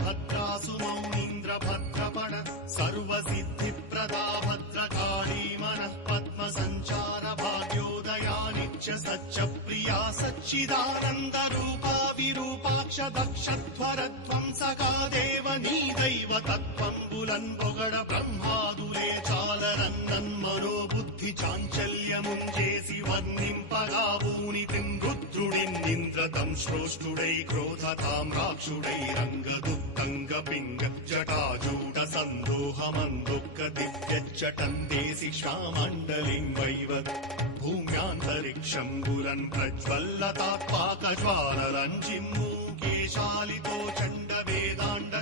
भद्रासु मौनीन्द्र भद्रपण सर्वसिद्धिप्रदा भद्रकाली मनः पद्म संचार भाग्योदया नित्य सच्च प्रिया सच्चिदानन्द रूपा विरूपाक्ष दक्षध्वरध्वंसका देव नी दैव तत्त्वं बुलन् ब्रह्मादुले चालरन्नन्मनो बुद्धि चाञ्चल्यमुञ्जेसि वर्णिम्पगावूनितिं रुद्रुडिन्निन्द्रतं श्रोष्ठुडै क्रोधतां राक्षुडैरङ्गदुत्तङ्गपिङ्ग जटाजूट सन्दोहमन्दुःखदिव्यच्चटन्देसि श्यामण्डलिं वैव भूम्यान्तरिक्षं बुलन् प्रज्वल्लतात्पाकज्वालरञ्जिम्मूकेशालितो चण्ड वेदाण्ड